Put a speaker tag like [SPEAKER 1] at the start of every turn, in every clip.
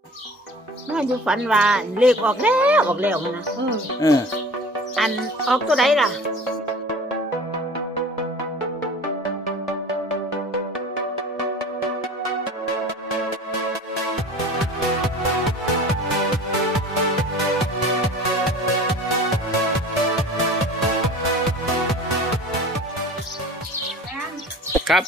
[SPEAKER 1] นอนอยู่ฝันว่าเลขออกแล้วมันนะอันออกตัวไหนล่ะ
[SPEAKER 2] ครับ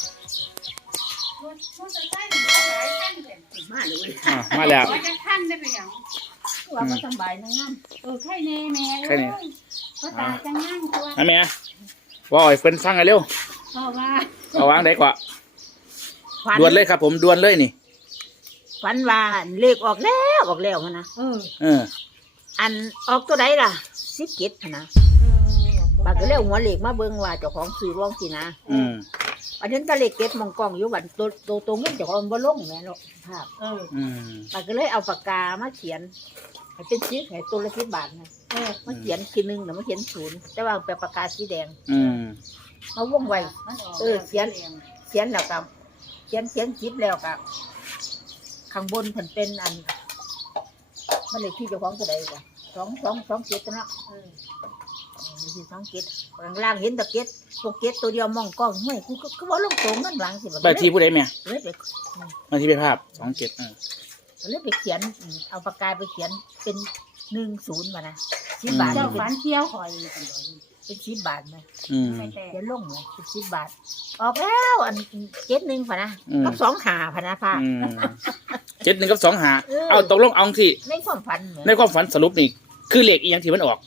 [SPEAKER 2] มาแล้ว
[SPEAKER 3] จะท่านได้ไปอย่าง
[SPEAKER 1] ว่ามันสบายนะงั้น
[SPEAKER 3] ไข่เน่แม่ก็ตาจังงั้นตัว
[SPEAKER 2] แม่ว่าอ่อยเพิ่นฟังกันเร็ว
[SPEAKER 3] บอกว่า
[SPEAKER 2] เอาวางได้กว่าด่วนเลยครับผมด่วนเลยนี่
[SPEAKER 1] ฝันว่าเลขออกแล้วมันนะอันออกตัวไหนล่ะ17นะบางก็เรียกหัวเลขมาเบิ่งว่าเจ้าของซื้อร่องสินะอันนั้นก็เลขเก็บมองกล้องอยู่บัดตัวเงินเจ้าของบ่ลงแม่เนาะภาพบางก็เลยเอาปากกามาเขียนให้เป็นชื่อให้ตัวละ10 บาทนะมาเขียนทีนึงแล้วมาเขียน0แต่ว่าเป็นปากกาสีแดงเอาวงไว้เขียนแล้วก็เขียนจิบแล้วก็ข้างบนมันเป็นอันมันเลขที่เจ้าของตัวใดก็227เนาะที่27ข้างล่างเห็นตะเก็ดตัวเดียวมองกล้องห้วยกูก็ว่าลงตรงนั่นหลังสิ
[SPEAKER 2] ใบที่ผู้ใดแม่
[SPEAKER 1] เลยไป
[SPEAKER 2] มาที่เป็นภาพ27
[SPEAKER 1] เลยไปเขียนเอาปากกาไปเขียนเป็น10มานะ10 บาท
[SPEAKER 3] เจ้าฝันเที่ยวคอย
[SPEAKER 1] เป็น10 บาทนะเขียนลงเลยเป็น10 บาทออกแล้วอัน71พะนะกับ25พะนะภาพ
[SPEAKER 2] 71กับ25เอาตกลงเอาสิ
[SPEAKER 1] ในความ
[SPEAKER 2] ฝันสรุปนี่คือเลขอีหยังที่มันออก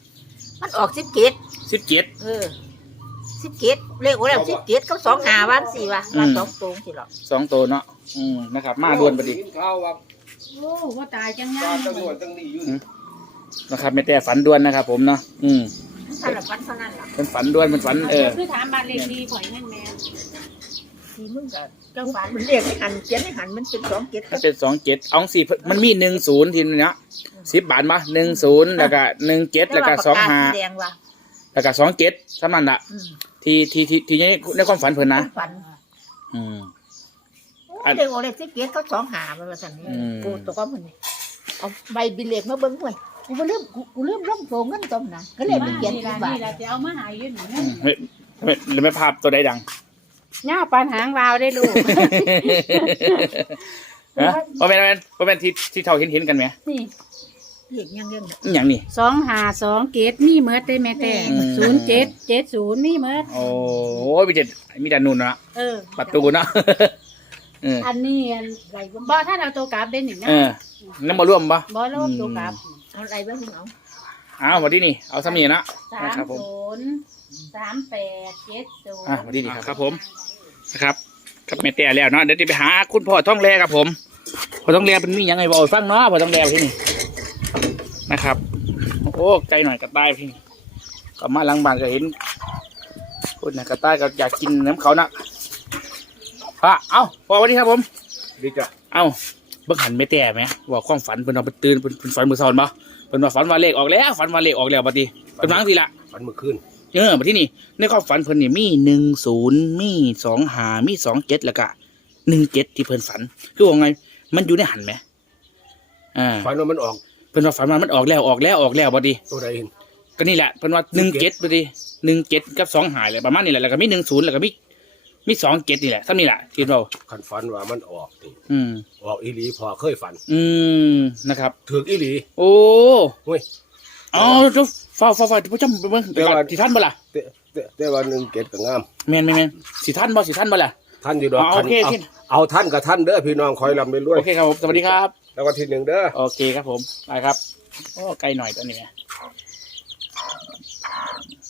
[SPEAKER 1] 17 17เลขโอ้แล้ว17กับ25วันสิว่า2ตัวสิหรอ
[SPEAKER 2] 2ตัวเนาะนะครับมาด่วนพอดี
[SPEAKER 3] โอ้ว่าตายจังงั้น
[SPEAKER 2] นะครับแม่แต่ฝันด่วนนะครับผมเนาะ
[SPEAKER 1] ถ้าละฝันเท่านั้นล่ะ
[SPEAKER 2] เป็นฝันด่วนเป็นฝัน
[SPEAKER 3] คือถามบ้านเลขที่ข่อยนั่นแม่
[SPEAKER 1] ที่มึงก็เจ้าฝันมันเรียกให้หันเขียนให้หันมันเป็น27
[SPEAKER 2] มันเป็น27เอาสิมันมี10ทีนี้เนาะ10 บาทมา10แล้วก็17แล้วก็25แล้วก็27สำนั้นล่ะที่ในความฝันเพิ่นนะ
[SPEAKER 1] อันเด็กโอเล็ก17กับ25มันว่าซั่นนี่กูตัวก็มันเอาใบบิเลขมาเบิ่งห่วยกูเริ่มร่องโผล่เงินต้มนะก็เลยไปเขียน10 บาท
[SPEAKER 3] นี่ล่ะสิเอามาให้อยู่นี่
[SPEAKER 2] ไม่ภาพตัวใดดัง
[SPEAKER 3] ย่าปานหางวาวได้ลูก
[SPEAKER 2] บ่แม่นที่เท่าเห็นกันไหม
[SPEAKER 3] นี่
[SPEAKER 1] เลขยัง
[SPEAKER 2] อย่างนี้
[SPEAKER 3] 252เกตมีเมิดได้แม่แต่0770มีเมิด
[SPEAKER 2] โอ้ยมีแต่นู่นนะประตูเนาะ
[SPEAKER 3] อันนี้อะไรบ่ท่านเอาตัวกราฟได้หนึ่งนะ
[SPEAKER 2] นั่นบ่ร่วมบ่
[SPEAKER 3] ร่วมตัวกราฟ
[SPEAKER 1] เอาอะไรบ้าง
[SPEAKER 2] เอาวันนี้นี่เอาซ้ำนี่นะ
[SPEAKER 3] ครับผม3870
[SPEAKER 2] วันนี้นี่ครับผมนะครับครับแม่แต่แล้วเนาะเดี๋ยวจะไปหาคุณพ่อท่องแร่ครับผมพ่อท่องแร่เป็นมียังไงบอกฟังเนาะพ่อท่องแร่ที่นี่นะครับโอ้ใจหน่อยกระต่ายพี่ก็มาหลังบ้านก็เห็นคนน่ะกระต่ายก็อยากกินน้ำเขานะพ่อเอาพ่อวันนี้ครับผม
[SPEAKER 4] ดีจ้ะ
[SPEAKER 2] เอาเบิ่งหันไม่แต่ไหมว่าความฝันเป็นเอาไปตื่นเป็นฝันมือซ้อนบ่เป็นว่าฝันว่าเลขออกแล้วฝันว่าเลขออกแล้วบัดนี้เป็นวางทีละ
[SPEAKER 4] ฝันเมื่อคืน
[SPEAKER 2] บัดที่นี่ในความฝันเพิ่นนี่มี10มี25มี27แล้วก็17ที่เพิ่นฝันคือว่าไงมันอยู่ในหันไหม
[SPEAKER 4] ฝันว่ามันออก
[SPEAKER 2] เพิ่นว่าฝันว่ามันออกแล้วบัดนี้
[SPEAKER 4] ตัวใดเห็น
[SPEAKER 2] ก็นี่แหละเพิ่นว่า17บัดนี้17กับ25เลยประมาณนี้แหละแล้วก็มี10แล้วก็มี27นี่แหละซ้ำนี่แหละที่เรา
[SPEAKER 4] คันฝันว่ามันออกนี่ออกอีหลีพอเคยฝัน
[SPEAKER 2] นะครับ
[SPEAKER 4] ถืออีหลี
[SPEAKER 2] โอ้
[SPEAKER 4] เฮ้ย
[SPEAKER 2] อ๋อจะฟ้าพ่อจำเบิ่งสิท่านบ่ล่ะ
[SPEAKER 4] แต่ว่า17ก็งาม
[SPEAKER 2] แม่นสิท่านบ่ล่ะ
[SPEAKER 4] ท่านอยู่ดอกเอาท่านกับท่านเด้อพี่น้องคอยลำไปรวย
[SPEAKER 2] โอเคครับผมสวัสดีครับ
[SPEAKER 4] แล้วก็ที1เด้อ
[SPEAKER 2] โอเคครับผมไปครับโอ้ไกลหน่อยตัวนี้